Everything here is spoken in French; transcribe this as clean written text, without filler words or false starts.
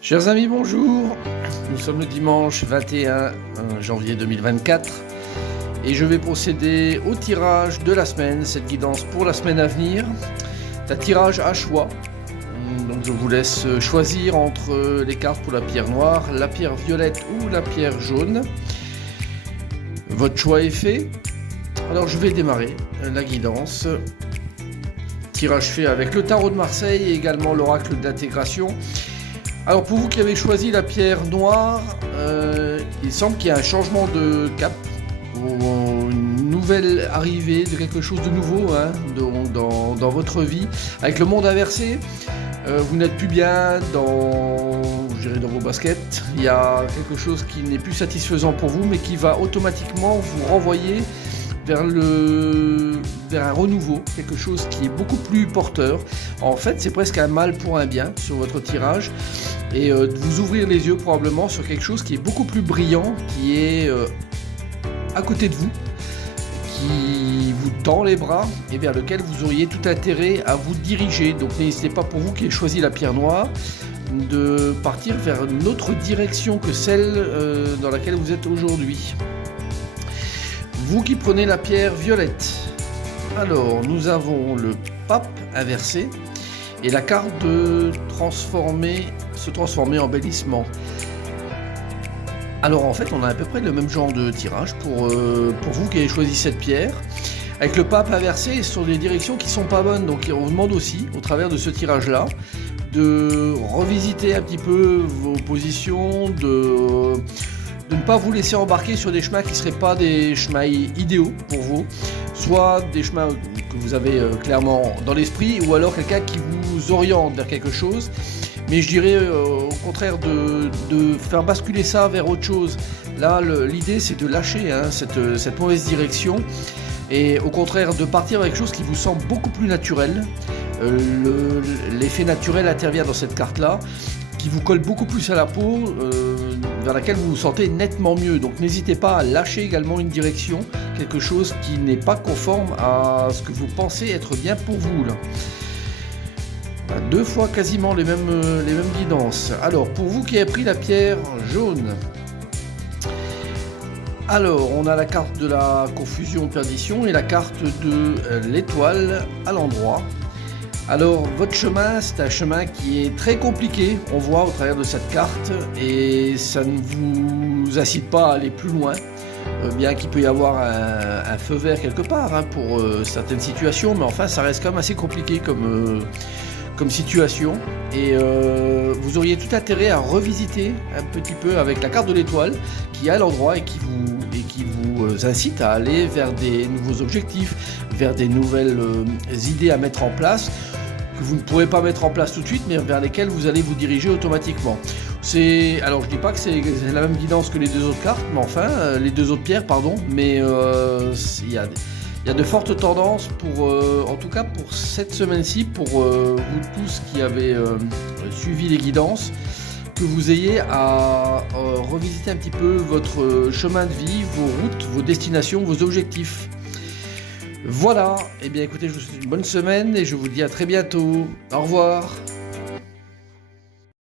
Chers amis, bonjour. Nous sommes le dimanche 21 janvier 2024 et je vais procéder au tirage de la semaine, cette guidance pour la semaine à venir. C'est un tirage à choix, donc je vous laisse choisir entre les cartes pour la pierre noire, la pierre violette ou la pierre jaune. Votre choix est fait. Alors je vais démarrer la guidance. Tirage fait avec le tarot de Marseille et également l'oracle d'intégration. Alors pour vous qui avez choisi la pierre noire, il semble qu'il y a un changement de cap, une nouvelle arrivée de quelque chose de nouveau dans votre vie. Avec le monde inversé, vous n'êtes plus bien dans vos baskets. Il y a quelque chose qui n'est plus satisfaisant pour vous, mais qui va automatiquement vous renvoyer vers un renouveau, quelque chose qui est beaucoup plus porteur. En fait, c'est presque un mal pour un bien sur votre tirage, et de vous ouvrir les yeux probablement sur quelque chose qui est beaucoup plus brillant, qui est à côté de vous, qui vous tend les bras et vers lequel vous auriez tout intérêt à vous diriger. Donc n'hésitez pas, pour vous qui avez choisi la pierre noire, de partir vers une autre direction que celle dans laquelle vous êtes aujourd'hui. Vous qui prenez la pierre violette, alors nous avons le pape inversé et la carte de se transformer en embellissement. Alors en fait on a à peu près le même genre de tirage pour vous qui avez choisi cette pierre. Avec le pape inversé sur des directions qui sont pas bonnes, donc on vous demande aussi au travers de ce tirage là de revisiter un petit peu vos positions, de ne pas vous laisser embarquer sur des chemins qui ne seraient pas des chemins idéaux pour vous, soit des chemins que vous avez clairement dans l'esprit, ou alors quelqu'un qui vous oriente vers quelque chose. Mais je dirais au contraire de faire basculer ça vers autre chose. Là, l'idée c'est de lâcher cette mauvaise direction, et au contraire de partir avec quelque chose qui vous semble beaucoup plus naturel. L'effet naturel intervient dans cette carte-là, qui vous colle beaucoup plus à la peau, vers laquelle vous vous sentez nettement mieux. Donc n'hésitez pas à lâcher également une direction, quelque chose qui n'est pas conforme à ce que vous pensez être bien pour vous là. Deux fois quasiment les mêmes guidances. Alors pour vous qui avez pris la pierre jaune, alors on a la carte de la confusion perdition et la carte de l'étoile à l'endroit. Alors votre chemin, c'est un chemin qui est très compliqué, on voit au travers de cette carte, et ça ne vous incite pas à aller plus loin, bien qu'il peut y avoir un feu vert quelque part pour certaines situations, mais enfin ça reste quand même assez compliqué comme situation, et vous auriez tout intérêt à revisiter un petit peu avec la carte de l'étoile qui est à l'endroit et qui vous incite à aller vers des nouveaux objectifs, vers des nouvelles idées à mettre en place, que vous ne pourrez pas mettre en place tout de suite, mais vers lesquelles vous allez vous diriger automatiquement. Alors je dis pas que c'est la même guidance que les deux autres cartes, mais enfin les deux autres pierres, pardon, mais il y a de fortes tendances en tout cas pour cette semaine-ci, pour vous tous qui avez suivi les guidances, que vous ayez à revisiter un petit peu votre chemin de vie, vos routes, vos destinations, vos objectifs. Voilà, et bien écoutez, je vous souhaite une bonne semaine et je vous dis à très bientôt. Au revoir.